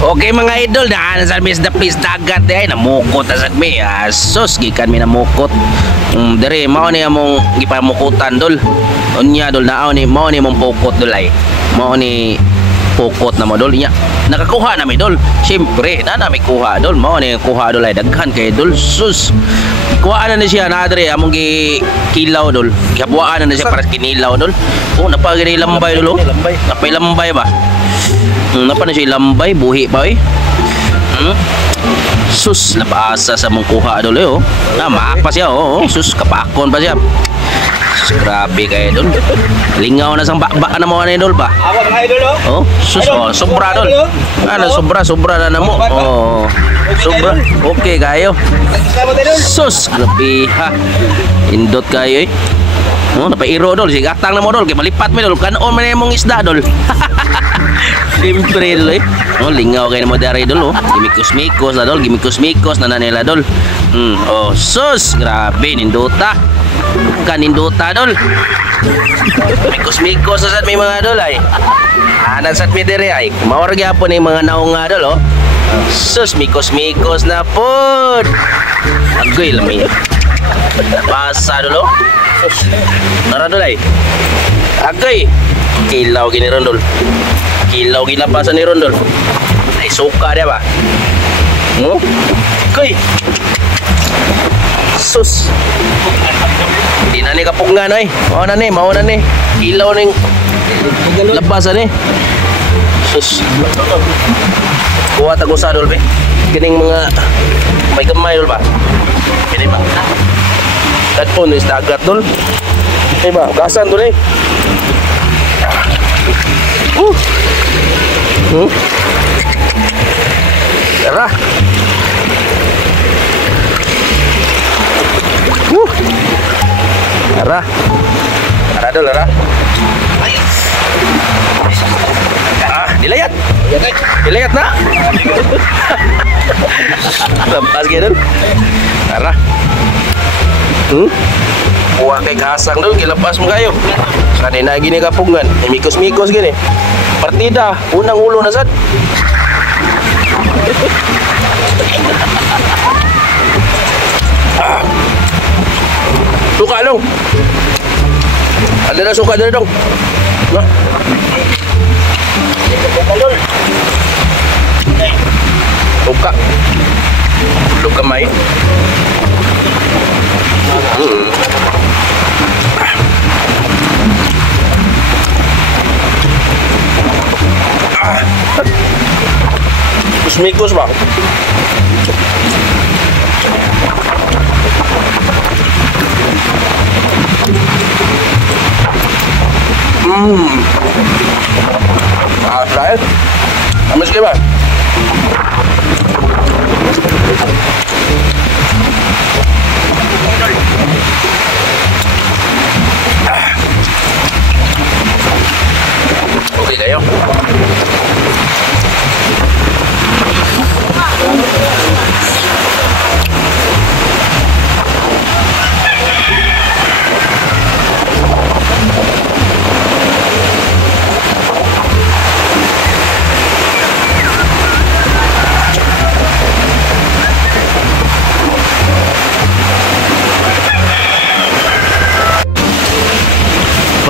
Okay mga idol, daan sa mis the place dagat ay namukot sa mi. Sus gikan mi namukot. Dere mao ni among gipamukutan dol. Unya dol naaw ni mao ni mong pukot dol ay. Mao ni pukot na mo dol nya. Nakakuha na mi dol. Syempre na mi kuha dol. Mao ni kuha dol ay daghan kay dol. Sus. Kuha na siya na dere among kilaw dol. Gihabuan na siya para kinilaw dol. Oh napagini lambay dol. Napay lambay ba? Napa na siya lambay, buhi pa eh. Sus, napasa sa mong kuha dol eh oh. Maak pa siya oh. Sus, kapakon pa siya. Sus, grabe kayo dol. Lingaw na sang bakbak na mo na dol ba? Awag mga idol oh. Oh, sus, oh, sobra dol. Ano, sobra na na mo. Oh, sobra. Okay kayo. Sus, grabe ha. Indot kayo eh. Oh, napairo dol, sigatang na mo dol, kay malipat mo dol, kanon man mong isda dol. Siyempre dol eh. Oh, lingaw kayo na mo dari dol oh. Gimikos-mikos na dol, gimikos-mikos na nila dol. Oh, sus, grabe nindota. Kanindota dol. Mikos-mikos na sad may mga dol ay. Anan sad mi diri ay. Mawar gyapon ni mga naunga dol oh. Sus, mikos-mikos na pod. Agoy lami. Basa dol oh. Nara dol ay. Agay. Kilaw gini rondol. Kilaw ginapasan ni rondol. Ay suka dia ba? Agay. Sus. Di na ni kapungan ay. Mao na ni. Kilaw ning lapasan ni. Sus. Kuha ta gusa dol be. Kining mga may gamay dol ba? Kini ba? Kadpon is dagat dol. Ba, gasan dol eh. Tara. Tara. Tara dol, tara. Dilayat. Dilayat na. Lepas gitu. Tara. Kuha kay kasang dul, kilapas mo kayo. Kanina gini kapungan, mikos-mikos gini. Partida, unang ulo na sad. Suka dong. Ada na suka dong. Nah. Suka. Suka main. Mikos bang. Saya ambil sikit bang. Okey kayo.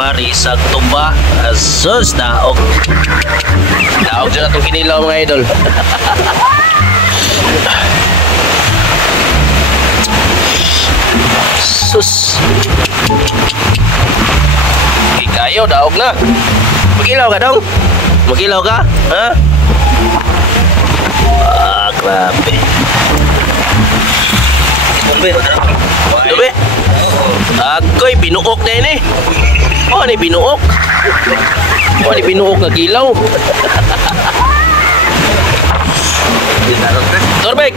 Parisag tumba. Asus, daog. Daog dyan na itong kinilaw mga idol. Sus. Kayo, daog na. Magilaw ka dong? Magilaw ka? Ha? Grabe. Grabe. Agoy, binuok na yun eh. Oh, ni binuok. Oh, ni binuok na kilaw. Torbek.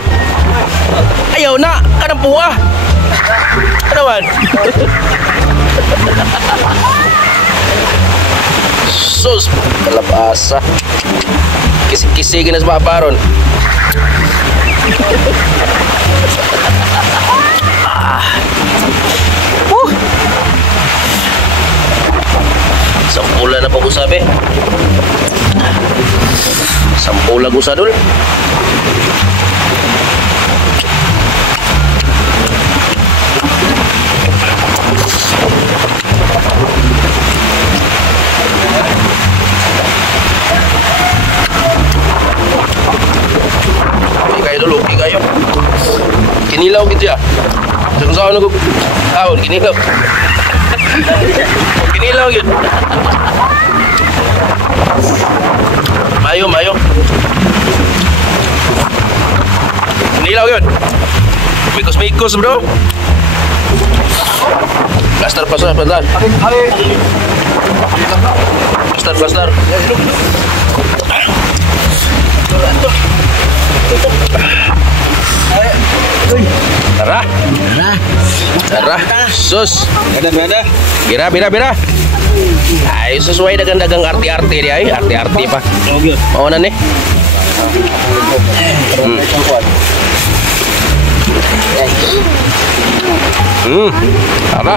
Ayaw na, kanang buwa. Ano man? Sus, kalabasa. Kisig-kisigin na sa babaron. Sampulan na po ko sabi. Sampulan ko sa dul. Okay kayo. Kinilaw gitu ya. Saan ako tahun kinilaw. Kinilaw yun. Mayo. Kinilaw yun. Mikos bro. Plaster. Plaster. Tara. Sus. Bira. Ay, sesuai dengan dagang arti-arti dia, arti-arti pa. Oh, na nih. Tara.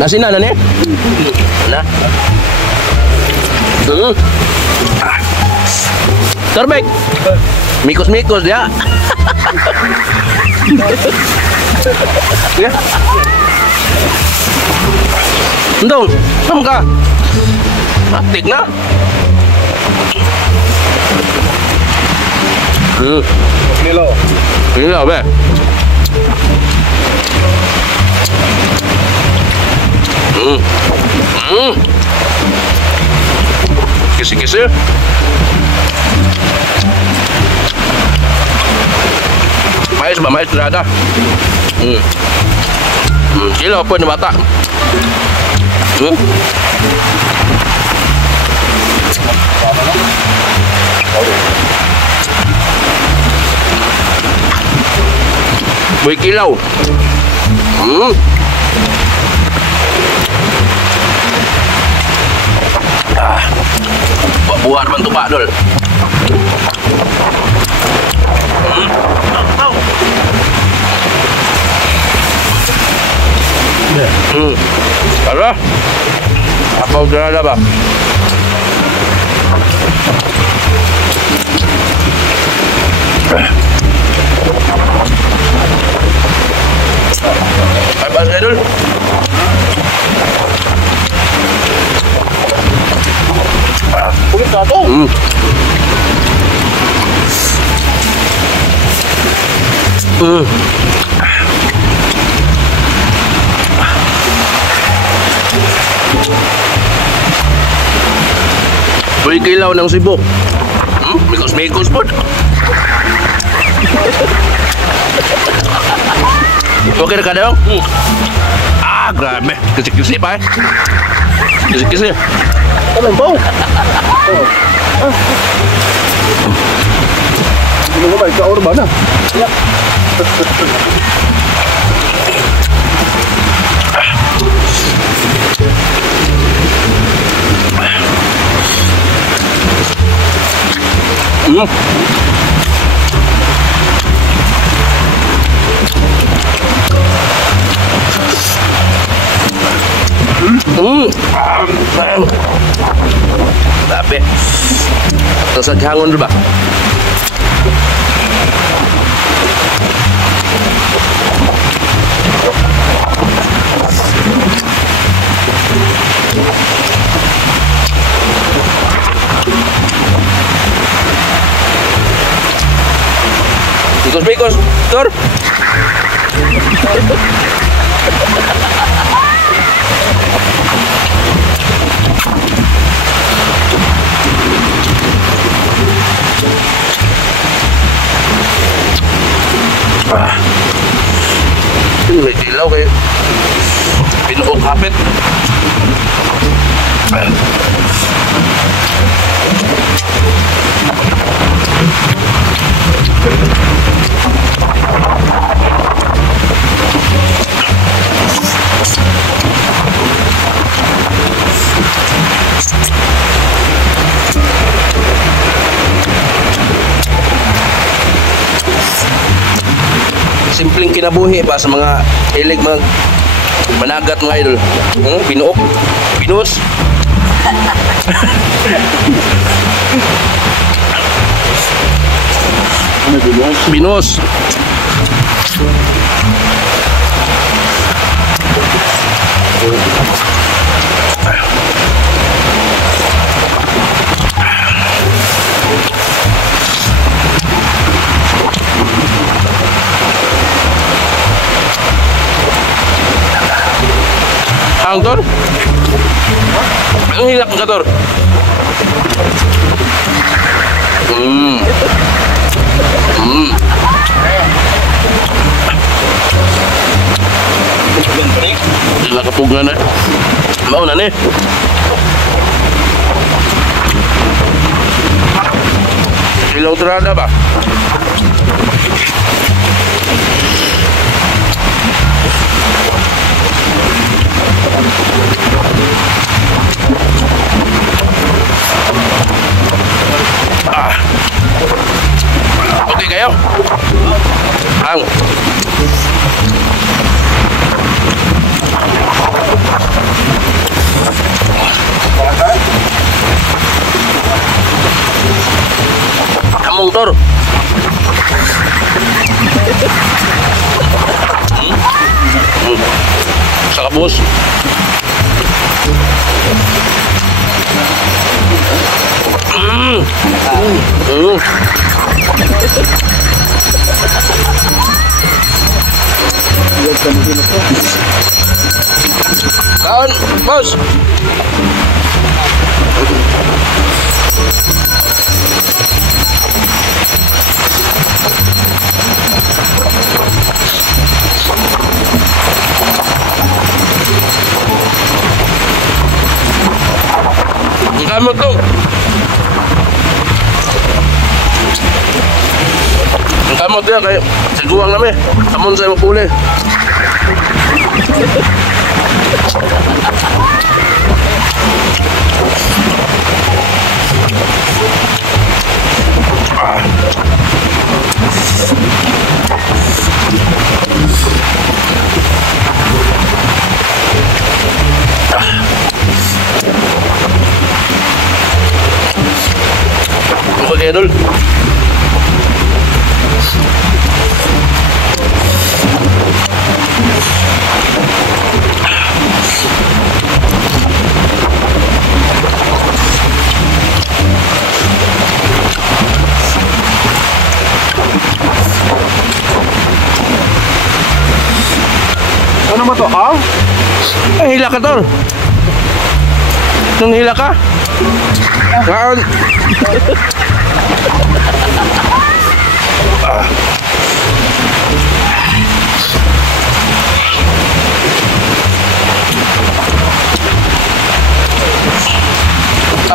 Nasi na nih? Nah. Terbaik. Mikos dia. Ya. Entong, ka. Atik na. Kilo be. Kisi-kisi. Mais terada. Kilo pun di mata. Berkilau. Buat bantu Pak Dul. Kalau apa udah ada Bang? Apa saya Dul? Kulit satu. Beri kilau ng sibuk. Mikos pun. Oke dekat dong. Grabe. Kisi-kisi pa eh. Kisi-kisi. Ano bau? Ini mo ba ikaw urban na? Ya. Tapi rasa jangan dulu, Pak. Mikos, Tur. Ini may dilaw kayo. Pinuok kapit. simpleng kinabuhi ba sa mga hilig mag managat mga idol. Pinuok, pinus. Binus. Ang Tor? Ang hilak ka, Tor? Sila kapugan na. Mauna na eh. Ilaw terada ba? Oke kayo. Ang. Among Tor. Sa kabus. Kawan, bos. Kamu tuh. Kamu tuh ya kayak seguang namanya. Kamu saya mau boleh. Oke dul. Ano mo to, ha? Hila ka, Tol. Nang hila ka? Kaan?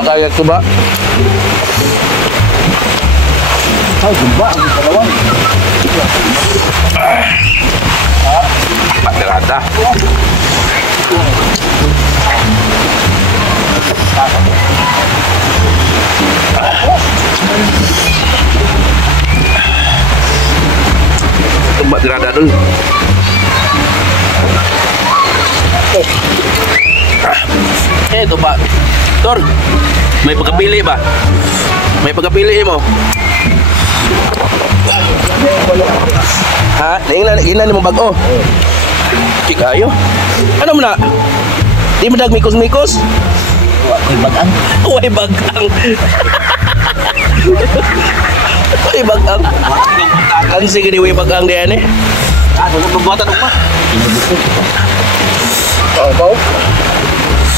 Kaya ko ba? Ay, gumba ang kalawan. Patirada. Tumba tirada dulu. Ito ba? Tor, may pagkapili ba? May pagkapili mo? Ha? Naingnan mo bago? Kayo? Ano mo na? Di mo nagmikos-mikos? Uy bagang. Uy bagang. Uy bagang. Kan sige ni uy bagang diyan eh. Ano mo pembuatan rumah? Oh, bau.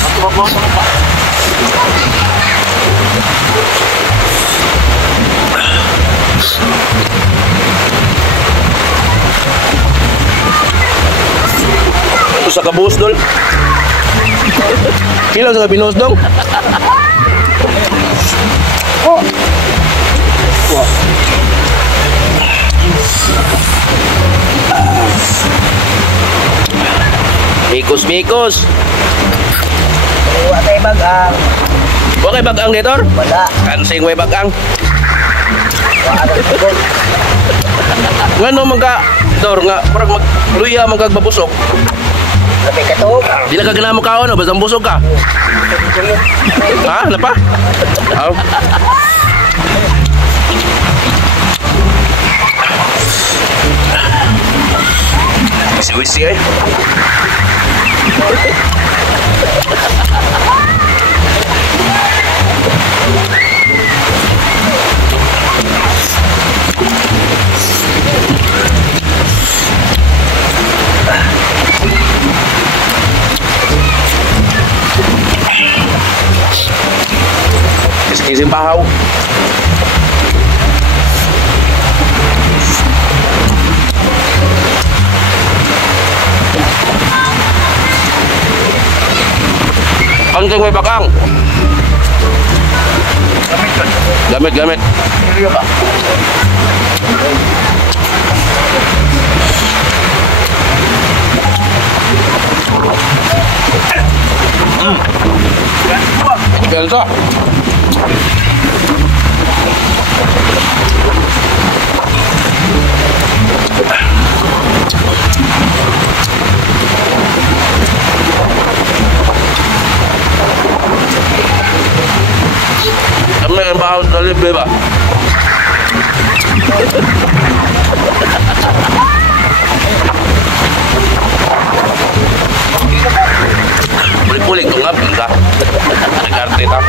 Aku mau bawa sama Pak. Sa kabus dol. Kilaw sa binus dong. Oh. Wah. Mikos. Wa kay bagang. Wa kay bagang ditor? Wala. Kansing way bagang. Wa ada tubog. Ngano Dor nga, parang magluya mo kag mabusog. Sabi ka to. Di na ka mo kaon, basta busog ka. Ha? Ano pa? Aw. Wisi-wisi eh. Isim pahaw. Angkeng may bakang. Gamit. Iya ba? Ganito. Kami yang bawa dari beba. Puli-puli kung nga benda. Nag-arte ta.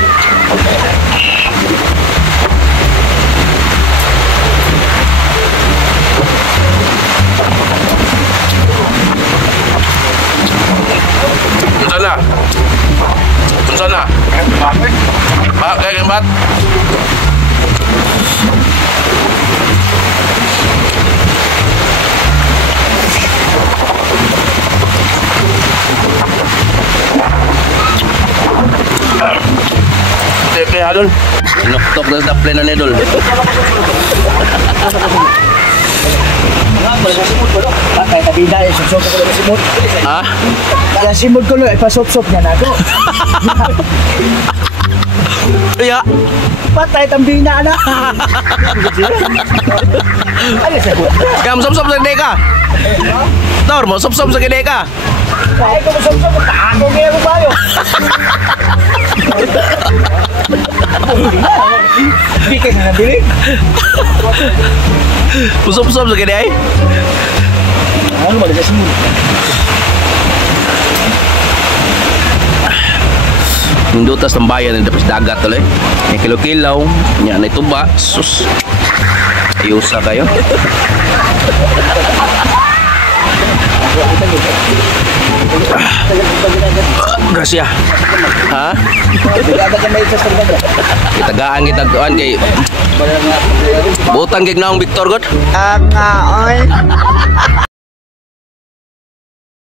Sana. Pak, kayak empat. Oke, adul. Nok-tok na sa plena ni Dol. Patay ka bida eh, susok ko lang simot. Ah? Kaya simot ko lang, ipasop-sop niya na ako. Iya. Patay tambina na. Ano sa buwan? Kamu sop-sop sa gede ka? Tor, mo sop-sop sa gede ka? Kaya ko masop-sop, tako kaya ko bayo. Hindi ka na nabili. Mo sop-sop sa gede ay? Ano ba sa simot? Hindutas ng bayan ng dapat dagat tuloy. May kilo-kilaw, niya na ituba, sus. Ayusa kayo. Grasya. Ha? Kitagaan kita doan kay butang gig naong Victor God. Ang